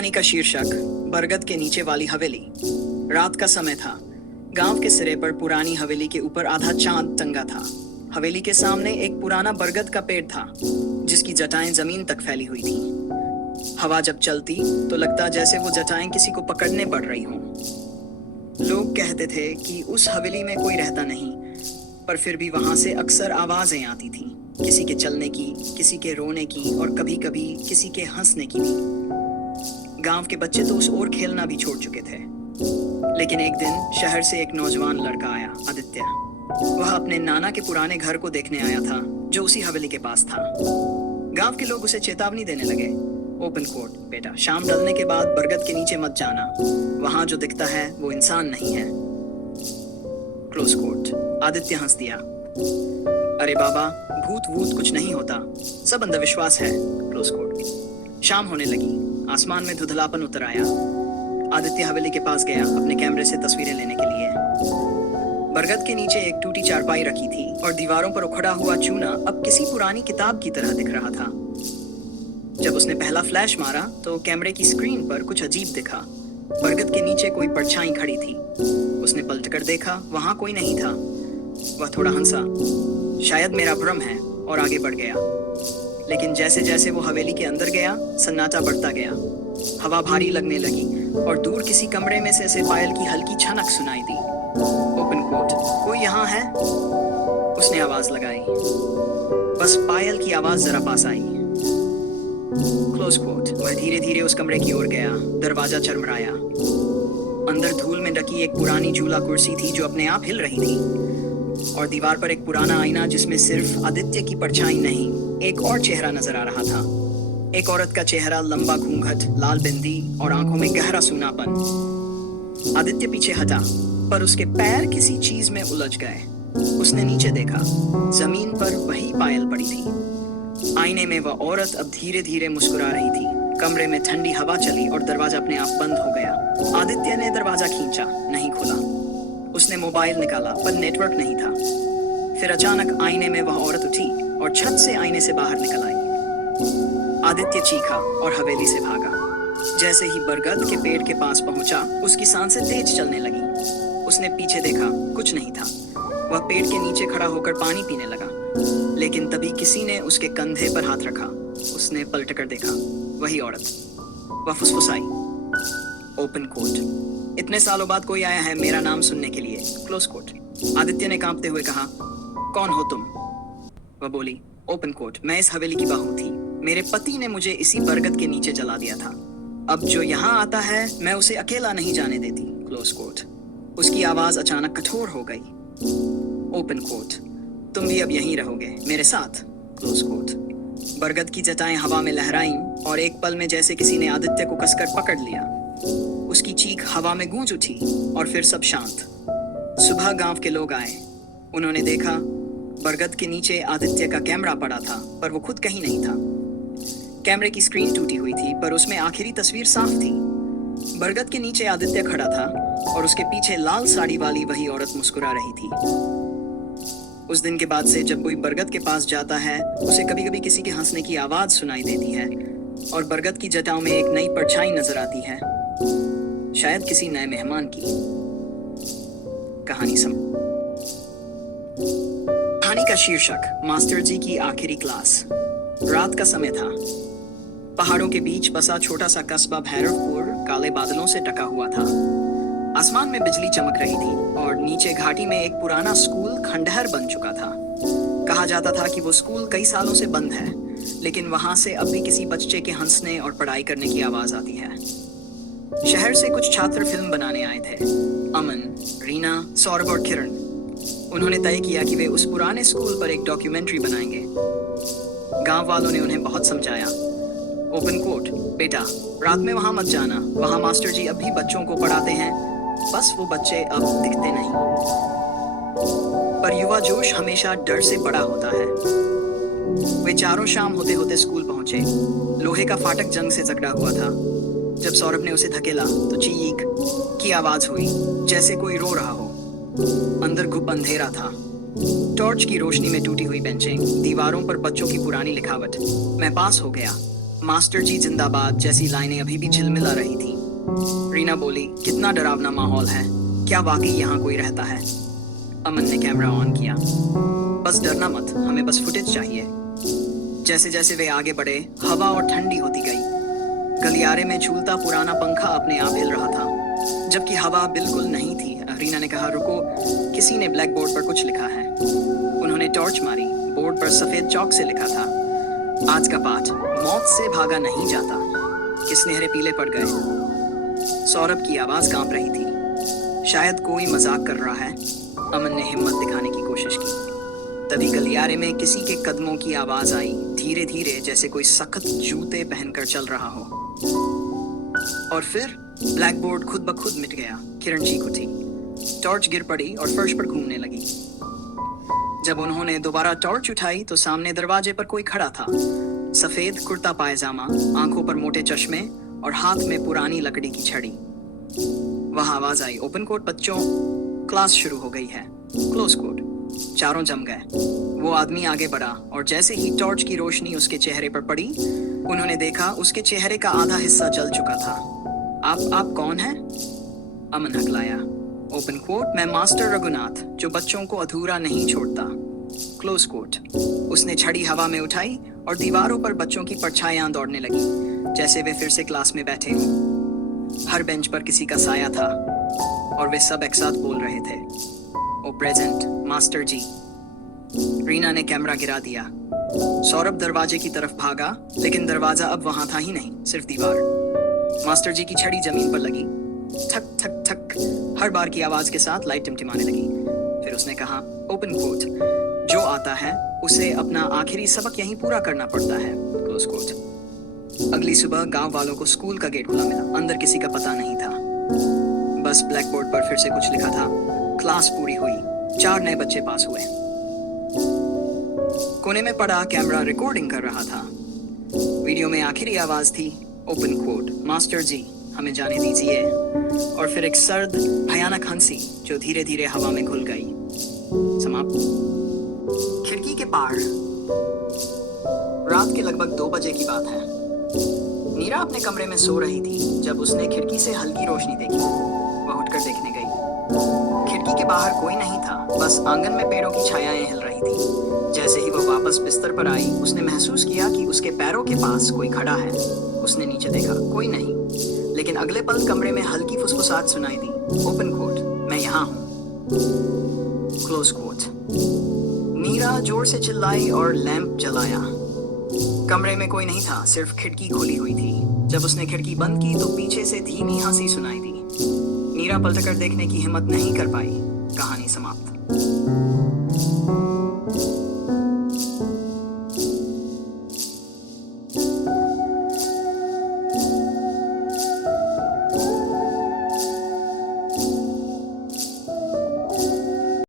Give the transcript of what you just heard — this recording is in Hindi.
कहानी का शीर्षक बरगद के नीचे वाली हवेली। रात का समय था। गांव के सिरे पर पुरानी हवेली के ऊपर आधा चांद टंगा था। हवेली के सामने एक पुराना बरगद का पेड़ था जिसकी जटाएं जमीन तक फैली हुई थी। हवा जब चलती तो लगता जैसे वो जटाएं किसी को पकड़ने पड़ रही हों। लोग कहते थे कि उस हवेली में कोई रहता नहीं, पर फिर भी वहां से अक्सर आवाजें आती थीं, किसी के चलने की, किसी के रोने की और कभी-कभी किसी के हंसने की भी। गांव के बच्चे तो उस ओर खेलना भी छोड़ चुके थे। लेकिन एक दिन शहर से एक नौजवान लड़का आया, आदित्य। वह अपने नाना के पुराने घर को देखने आया था जो उसी हवेली के पास था। गांव के लोग उसे चेतावनी देने लगे, ओपन कोर्ट बेटा, शाम ढलने के बाद बरगद के नीचे मत जाना, वहां जो दिखता है वो इंसान नहीं है। Close court. आदित्य हंस दिया, अरे बाबा, भूत वूत कुछ नहीं होता, सब अंधविश्वास है। Close court. शाम होने लगी, आसमान में धुंधलापन उतर आया। आदित्य हवेली के पास गया अपने कैमरे से तस्वीरें लेने के लिए। बरगद के नीचे एक टूटी चारपाई रखी थी और दीवारों पर उखड़ा हुआ चूना अब किसी पुरानी किताब की तरह दिख रहा था। जब उसने पहला फ्लैश मारा तो कैमरे की स्क्रीन पर कुछ अजीब दिखा। बरगद के नीचे कोई परछाई खड़ी थी। उसने पलटकर देखा, वहां कोई नहीं था। वह थोड़ा हंसा, शायद मेरा भ्रम है, और आगे बढ़ गया। लेकिन जैसे जैसे वो हवेली के अंदर गया, सन्नाटा बढ़ता गया। हवा भारी लगने लगी और दूर किसी कमरे में से पायल की हल्की छनक सुनाई दी। Open coat. कोई यहाँ है? उसने आवाज लगाई। बस पायल की आवाज जरा पास आई। Close coat. वह धीरे धीरे उस कमरे की ओर गया। दरवाजा चरमराया। अंदर धूल में ढकी एक पुरानी झूला कुर्सी थी जो अपने आप हिल रही थी, और दीवार पर एक पुराना आईना जिसमें सिर्फ आदित्य की परछाई नहीं, एक और चेहरा नजर आ रहा था। एक औरत का चेहरा, लंबा घूंघट, लाल बिंदी और आंखों में गहरा सूनापन। आदित्य पीछे हटा, पर उसके पैर किसी चीज में उलझ गए। उसने नीचे देखा, जमीन पर वही पायल पड़ी थी। आईने में वह औरत अब धीरे धीरे मुस्कुरा रही थी। कमरे में ठंडी हवा चली और दरवाजा अपने आप बंद हो गया। आदित्य ने दरवाजा खींचा, नहीं खुला। उसने मोबाइल निकाला, पर नेटवर्क नहीं था। फिर अचानक आईने में वह औरत उठी और छत से आईने से बाहर निकल आई। आदित्य चीखा और हवेली से भागा। जैसे ही बरगद के पेड़ के पास पहुंचा, उसकी सांसें तेज चलने लगी। उसने पीछे देखा, कुछ नहीं था। वह पेड़ के नीचे खड़ा होकर पानी पीने लगा, लेकिन तभी किसी ने उसके कंधे पर हाथ रखा। उसने पलटकर देखा, वही औरत। वह फुसफुसाई, ओपन कोट। इतने सालों बाद कोई आया है मेरा नाम सुनने के लिए। Close coat. आदित्य ने कांपते हुए कहा, कौन हो तुम? वह बोली, ओपन कोट, मैं इस हवेली की बहू थी। मेरे पति ने मुझे इसी बरगद के नीचे जला दिया था। अब जो यहाँ आता है, मैं उसे अकेला नहीं जाने देती। Close quote. उसकी आवाज अचानक कठोर हो गई। Open quote. तुम भी अब यहीं रहोगे मेरे साथ। Close quote. बरगद की जटाएं हवा में लहराईं और एक पल में जैसे किसी ने आदित्य को कसकर पकड़ लिया। उसकी चीख हवा में गूंज उठी और फिर सब शांत। सुबह गांव के लोग आए। उन्होंने देखा, बरगद के नीचे आदित्य का कैमरा पड़ा था, पर वो खुद कहीं नहीं था। कैमरे की स्क्रीन टूटी हुई थी, पर उसमें आखिरी तस्वीर साफ थी। बरगद के नीचे आदित्य खड़ा था और उसके पीछे लाल साड़ी वाली वही औरत मुस्कुरा रही थी। उस दिन के बाद से जब कोई बरगद के पास जाता है, उसे कभी कभी किसी के हंसने की आवाज सुनाई देती है और बरगद की जटाओं में एक नई परछाई नजर आती है, शायद किसी नए मेहमान की। कहानी का शीर्षक मास्टर जी की आखिरी क्लास। रात का समय था। पहाड़ों के बीच बसा छोटा सा कस्बा भैरवपुर काले बादलों से ढका हुआ था। आसमान में बिजली चमक रही थी और नीचे घाटी में एक पुराना स्कूल खंडहर बन चुका था। कहा जाता था कि वो स्कूल कई सालों से बंद है, लेकिन वहां से अब भी किसी बच्चे के हंसने और पढ़ाई करने की आवाज आती है। शहर से कुछ छात्र फिल्म बनाने आए थे, अमन, रीना, सौरभ और किरण। उन्होंने तय किया कि वे उस पुराने स्कूल पर एक डॉक्यूमेंट्री बनाएंगे। गांव वालों ने उन्हें बहुत समझाया, ओपन कोट बेटा, रात में वहां मत जाना, वहां मास्टर जी अब भी बच्चों को पढ़ाते हैं, बस वो बच्चे अब दिखते नहीं। पर युवा जोश हमेशा डर से बड़ा होता है। वे चारों शाम होते होते स्कूल पहुंचे। लोहे का फाटक जंग से जकड़ा हुआ था। जब सौरभ ने उसे धकेला तो चीख की आवाज हुई, जैसे कोई रो रहा हो। अंदर घुप अंधेरा था। टॉर्च की रोशनी में टूटी हुई बेंचें, दीवारों पर बच्चों की पुरानी लिखावट। मैं पास हो गया, मास्टर जी जिंदाबाद जैसी लाइनें अभी भी झिलमिला रही थी। रीना बोली, कितना डरावना माहौल है, क्या वाकई यहाँ कोई रहता है? अमन ने कैमरा ऑन किया। बस डरना मत, हमें बस फुटेज चाहिए। जैसे जैसे वे आगे बढ़े, हवा और ठंडी होती गई। गलियारे में झूलता पुराना पंखा अपने आप हिल रहा था, जबकि हवा बिल्कुल नहीं थी। रीना ने कहा, रुको, किसी ने ब्लैक बोर्ड पर कुछ लिखा है। उन्होंने टॉर्च मारी। बोर्ड पर सफेद चौक से लिखा था, आज का पाठ, मौत से भागा नहीं जाता। किस नहरे पीले पड़ गए। सौरभ की आवाज कांप रही थी। शायद कोई मजाक कर रहा है। अमन ने हिम्मत दिखाने की कोशिश की। तभी गलियारे में किसी के कदमों की आवाज आई, धीरे धीरे, जैसे कोई सख्त जूते पहनकर चल रहा हो। और फिर ब्लैक बोर्ड खुद ब खुद मिट गया। किरण चीख उठी। टॉर्च गिर पड़ी और फर्श पर घूमने लगी। जब उन्होंने दोबारा टॉर्च उठाई तो सामने दरवाजे पर कोई खड़ा था। सफेद कुर्ता पायजामा, आंखों पर मोटे चश्मे और हाथ में पुरानी लकड़ी की छड़ी। वहां आवाज आई, ओपन कोट बच्चों, क्लास शुरू हो गई है। Close quote. चारों जम गए। वो आदमी आगे बढ़ा और जैसे ही टॉर्च की रोशनी उसके चेहरे पर पड़ी, उन्होंने देखा उसके चेहरे का आधा हिस्सा जल चुका था। आप कौन हैं? अमन हकलाया। ओपन कोट, मैं मास्टर रघुनाथ, जो बच्चों को अधूरा नहीं छोड़ता। Close quote. उसने छड़ी हवा में उठाई और दीवारों पर बच्चों की परछाइयां दौड़ने लगी, जैसे वे फिर से क्लास में बैठे हों। हर बेंच पर किसी का साया था और वे सब एक साथ बोल रहे थे, ओ प्रेजेंट मास्टर जी। रीना ने कैमरा गिरा दिया। सौरभ दरवाजे की तरफ भागा, लेकिन दरवाजा अब वहां था ही नहीं, सिर्फ दीवार। मास्टर जी की छड़ी जमीन पर लगी। ठक ठक ठक, हर बार की आवाज के साथ लाइट टिमटिमाने लगी। फिर उसने कहा, ओपन कोट, जो आता है उसे अपना आखिरी सबक यहीं पूरा करना पड़ता है। Close quote. अगली सुबह गांव वालों को स्कूल का गेट खुला मिला। अंदर किसी का पता नहीं था। बस ब्लैक बोर्ड पर फिर से कुछ लिखा था, क्लास पूरी हुई, 4 नए बच्चे पास हुए। कोने में पड़ा कैमरा रिकॉर्डिंग कर रहा था। वीडियो में आखिरी आवाज थी, ओपन कोट, मास्टर जी हमें जाने दीजिए। और फिर एक सर्द भयानक हंसी जो धीरे धीरे हवा में घुल गई। समाप्त। खिड़की के पार। रात के लगभग 2 बजे की बात है। नीरा अपने कमरे में सो रही थी जब उसने खिड़की से हल्की रोशनी देखी। वह उठकर देखने गई। खिड़की के बाहर कोई नहीं था, बस आंगन में पेड़ों की छायाएं हिल रही थी। जैसे ही वह वापस बिस्तर पर आई, उसने महसूस किया कि उसके पैरों के पास कोई खड़ा है। उसने नीचे देखा, कोई नहीं, लेकिन अगले पल कमरे में हल्की फुसफुसाहट सुनाई दी, ओपन कोट, मैं यहाँ हूँ। Close coat. नीरा जोर से चिल्लाई और लैंप जलाया। कमरे में कोई नहीं था, सिर्फ खिड़की खुली हुई थी। जब उसने खिड़की बंद की तो पीछे से धीमी हंसी सुनाई दी। नीरा पलटकर देखने की हिम्मत नहीं कर पाई। कहानी समाप्त।